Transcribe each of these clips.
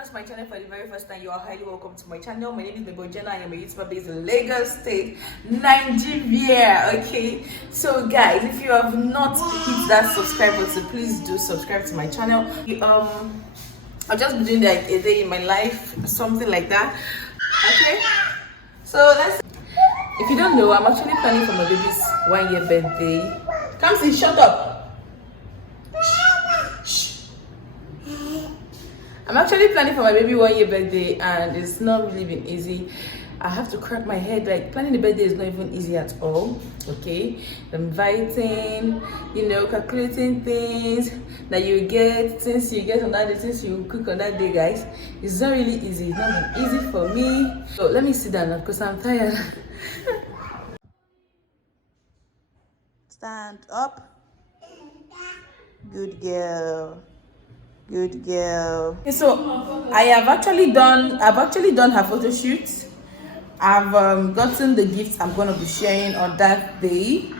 across my channel for the very first time, you are highly welcome to my channel. My name is Jenna. I am a YouTuber based in Lagos State, Nigeria. Okay, so guys, if you have not hit that subscribe button, please do subscribe to my channel. I'll just be doing like a day in my life, something like that. Okay, so let's. If you don't know, I'm actually planning for my baby's 1 year birthday. Come see, shut up. I'm actually planning for my baby 1 year birthday, and it's not really been easy. I have to crack my head. Like, planning the birthday is not even easy at all. Okay, inviting, calculating things that you get, things you get on that day, things you cook on that day, guys. It's not really easy. It's not been easy for me. So let me sit down now because I'm tired. Stand up. Good girl. Good girl. Okay, so I've actually done her photo shoot. I've gotten the gifts I'm gonna be sharing on that day.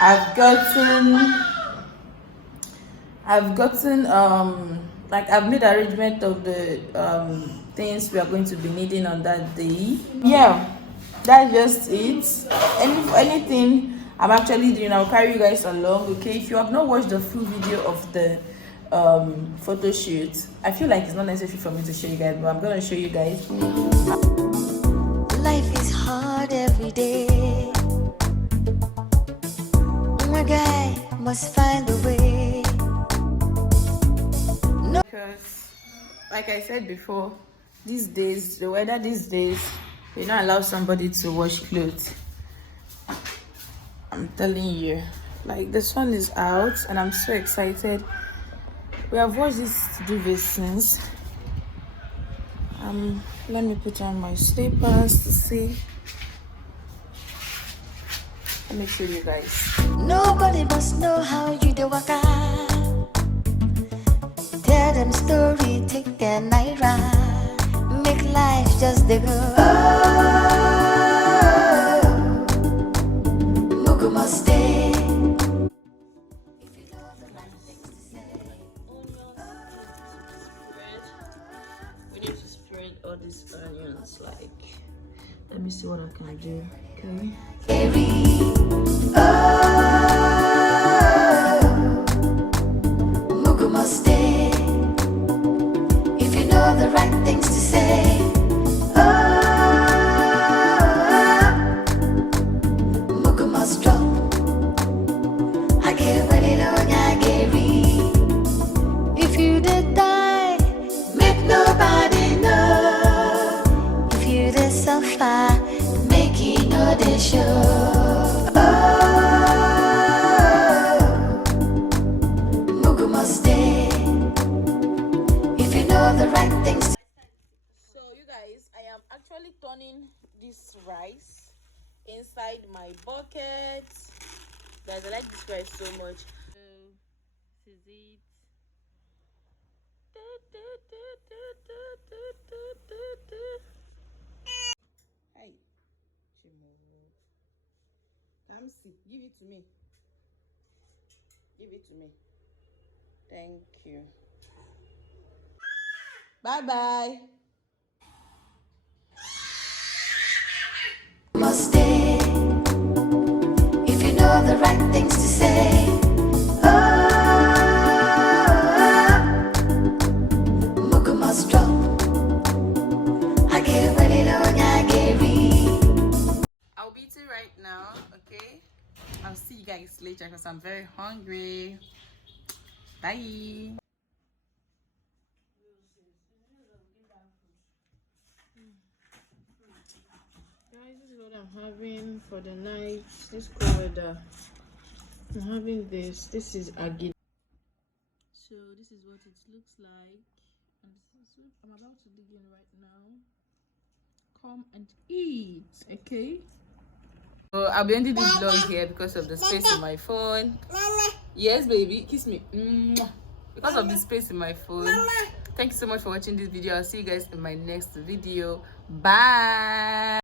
I've gotten like I've made arrangement of the things we are going to be needing on that day. Yeah, that's just it. Anything I'm actually doing, I'll carry you guys along. Okay, if you have not watched the full video of the photo shoot, I feel like it's not necessary for me to show you guys, but I'm gonna show you guys. Life is hard every day. My guy must find a way. No. Because like I said before, these days, the weather these days, they don't allow somebody to wash clothes. I'm telling you, like, the sun is out and I'm so excited. We have watched this duvet since. Let me put on my slippers to see. Let me show you guys. Nobody must know how you do walk out. Tell them story, take their night ride. Make life just the go. Mugu must stay. All these onions, like, let me see what I can do. Okay, Mugu must stay. If you know the right things to say. Mugu must drop. I get ready to if you did die, make nobody know. If you did suffer, make it know they show. Mugu must stay. If you know the right things. So you guys, I am actually turning this rice inside my bucket. Guys, I like this rice so much. This is it. Hey, come see. Give it to me. Give it to me. Thank you. Bye bye. Must stay. If you know the right things to say. Mugu must drop. I get ready to I'll be eating right now, okay? I'll see you guys later because I'm very hungry. Bye. Guys, this is what I'm having for the night. This cold weather. I'm having this. This is agid. So this is what it looks like, and this is what I'm about to dig in right now. Come and eat, okay? So I'll be ending this vlog here because of the space in my phone. Yes, baby, kiss me. Because of the space in my phone. Thank you so much for watching this video. I'll see you guys in my next video. Bye.